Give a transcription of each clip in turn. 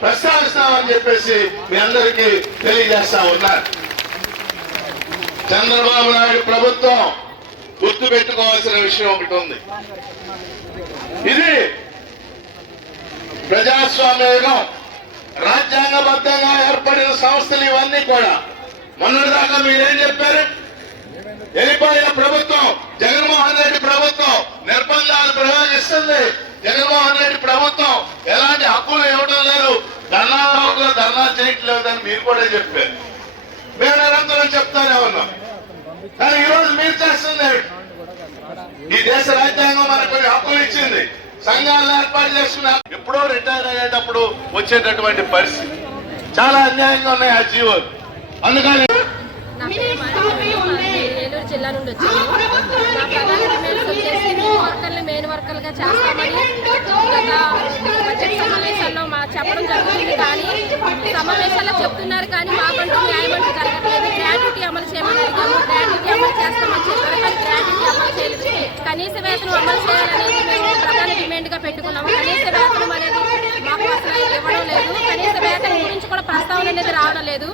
ప్రస్తావిస్తామని చెప్పేసి మీ అందరికీ తెలియజేస్తా ఉన్నారు చంద్రబాబు నాయుడు ప్రభుత్వం గుర్తు పెట్టుకోవాల్సిన విషయం ఒకటి ఉంది. ఇది ప్రజాస్వామ్యం రాజ్యాంగబద్ధంగా ఏర్పడిన సంస్థలు ఇవన్నీ కూడా. మొన్నటిదాకా మీరేం చెప్పారు? వెళ్ళిపోయిన ప్రభుత్వం జగన్మోహన్ రెడ్డి ప్రభుత్వం నిర్బంధాలు ప్రయోగిస్తుంది. జగన్మోహన్ రెడ్డి ప్రభుత్వం ఎలాంటి హక్కులు ఇవ్వడం లేదు. ధర్నా హక్కులు ధర్నా చేయట్లేదని మీరు కూడా చెప్పారు. మేము నిరంతరం చెప్తానే ఉన్నాం. కానీ ఈరోజు మీరు చేస్తుంది ఈ దేశ రాజ్యాంగం మనకు కొన్ని హక్కులు ఇచ్చింది. సంఘాలను ఏర్పాటు చేసుకున్నారు ఎప్పుడో రిటైర్ అయ్యేటప్పుడు వచ్చేటటువంటి పరిస్థితి. చాలా అన్యాయంగా ఉన్నాయి ఆ జీవోలు. అందుకని జిల్లా నుండి వచ్చాను నా ప్రధాన డిమాండ్స్ వచ్చేసి మెయిన్ వర్కర్లు మెయిన్ వర్కర్లుగా చేస్తామని గత బడ్జెట్ సమావేశాల్లో మా చెప్పడం జరుగుతుంది. కానీ సమావేశాల్లో చెప్తున్నారు కానీ మాకంటూ న్యాయం అంటూ జరగట్లేదు. గ్రాట్యుటీ అమలు చేయమని అడిగాము. గ్రాట్యుటీ అమలు చేస్తామని చెప్పారు కానీ గ్రాట్యుటీ అమలు చేయలేదు. కనీస వేతనం అమలు చేయాలనేది మేము ప్రధాన డిమాండ్గా పెట్టుకున్నాము. కనీస వేతనం అనేది మాకు అసలు ఇవ్వడం లేదు. కనీస వేతనం గురించి కూడా ప్రస్తావన అనేది రావడం లేదు.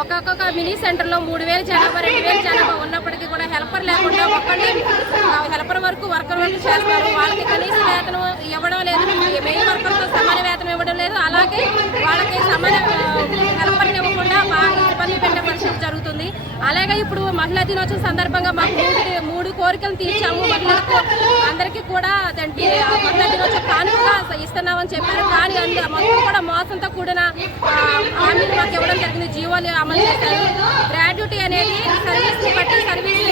ఒక్కొక్క మినీ సెంటర్లో మూడు వేల జనాభా రెండు వేల జనాభా ఉన్నప్పటికీ కూడా హెల్పర్ లేకుండా ఒక్కడే వరకు వర్కర్ వరకు చేస్తారు. వాళ్ళకి కనీస వేతనం ఇవ్వడం లేదు. మెయిన్ వర్కర్తో సమాన వేతనం ఇవ్వడం లేదు. అలాగే వాళ్ళకి సమాన హెల్పర్ని ఇవ్వకుండా బాగా ఇబ్బంది పెట్టే పరిస్థితి జరుగుతుంది. అలాగే ఇప్పుడు మహిళా దినోత్సవం సందర్భంగా మాకు మూడు మూడు కోరికలు తీర్చాము. మహిళలకు అందరికీ కూడా అదండి మహిళా దినోత్సవం కానుకగా ఇస్తున్నామని చెప్పారు. కానీ అందులో మొత్తం కూడా మోసంతో కూడిన హామీలు మాకు ఇవ్వడం జరిగింది. జీవోలు అమలు చేశారు. గ్రాడ్యుటీ అనేది సర్వీస్ బట్టి సర్వీస్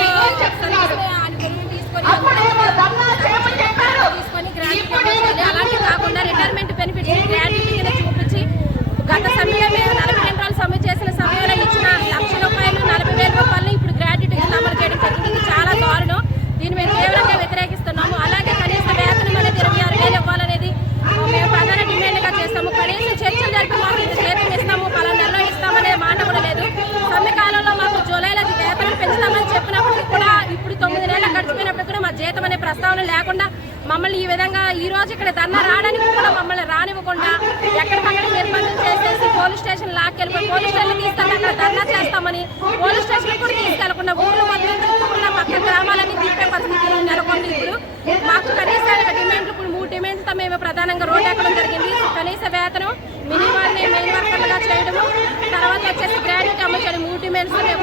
తీసుకొని గ్రాడ్యుటీ అమలు చేయాలి అలాంటి కాకుండా రిటైర్మెంట్ బెనిఫిట్స్ గ్రాడ్యుటీ కింద చూపించి గత సమయంలో మేము నలభై రెండు రోజులు సమ్మె చేసిన సమయంలో ఇచ్చిన లక్ష రూపాయలు నలభై వేల రూపాయలు ఇప్పుడు గ్రాడ్యుటీ కింద అమలు చేయడం జరిగింది ఇది చాలా దారుణం దీన్ని మేము తీవ్రంగా వ్యతిరేకిస్తున్నాము అలాగే కనీస వేతనం అనేది ఇరవై ఆరు వేలు ఇవ్వాలనేది మేము ప్రధాన డిమాండ్గా చేస్తాము కనీసం చర్చలు జరిపి మాకు ఇంత జీతం ఇస్తాము పలా నెలలో ఇస్తామనే మాట కూడా లేదు సమ్మె కాలంలో మాకు జూలైలో అది వేతనం పెంచుతామని చెప్పినప్పటికీ కూడా ఇప్పుడు తొమ్మిది నెలలు గడిచిపోయినప్పుడు కూడా మా జీతం అనే ప్రస్తావన లేకుండా మమ్మల్ని ఈ విధంగా ఈ రోజు ఇక్కడ ధర్నా రావడానికి కూడా మమ్మల్ని రానివ్వకుండా ఎక్కడికక్కడ నిర్బంధం చేసేసి పోలీస్ స్టేషన్ లాక్కెళ్ళిపోయి పోలీస్ స్టేషన్ తీసుకెళ్ళి అక్కడ ధర్నా చేస్తామని పోలీస్ స్టేషన్ కూడా తీసుకెళ్ళకుండా ఊర్లు మొత్తం పక్క గ్రామాలన్నీ తిప్పే పరిస్థితి నెలకొంది ఇప్పుడు. మాకు కనీస డిమాండ్లు ఇప్పుడు మూడు డిమాండ్లతో మేము ప్రధానంగా రోడ్ ఎక్కడం జరిగింది. కనీస వేతనం మినిమాన్ని మెయిన్ వర్కర్లుగా చేయడము తర్వాత వచ్చేసి గ్రాడ్యుయేట్ అమలు చేయడం మూడు డిమాండ్స్ మేము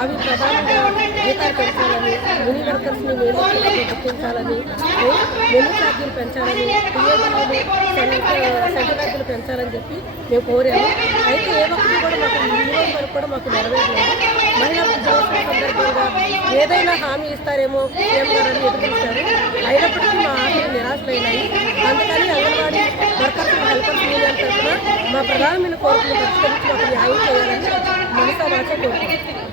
అవి ప్రధానంగా జీతాలు పెంచాలని మినీ వర్కర్స్ని మేలు గుర్తించాలని మెను ఛార్జీలు పెంచాలని సెంటర్ సెంట్రల్ పెంచాలని చెప్పి మేము కోరాము. అయితే ఏ ఒక్కటి కూడా మాకు మినిమం వరకు కూడా మాకు నెరవేరలేదు. మహిళా దినోత్సవం సందర్భంగా ఏదైనా హామీ ఇస్తారేమో సీఎం గారు అని అయినప్పటికీ మా హామీలు నిరాశలైనాయి. అందుకని అంగన్వాడీ వర్కర్స్ హెల్పర్స్ యూనియన్ తరఫున మా ప్రధానమైన కోరికలు పరిష్కరించి మాకు న్యాయం చేయాలని మనసా వాచ కోరుకుంటున్నాం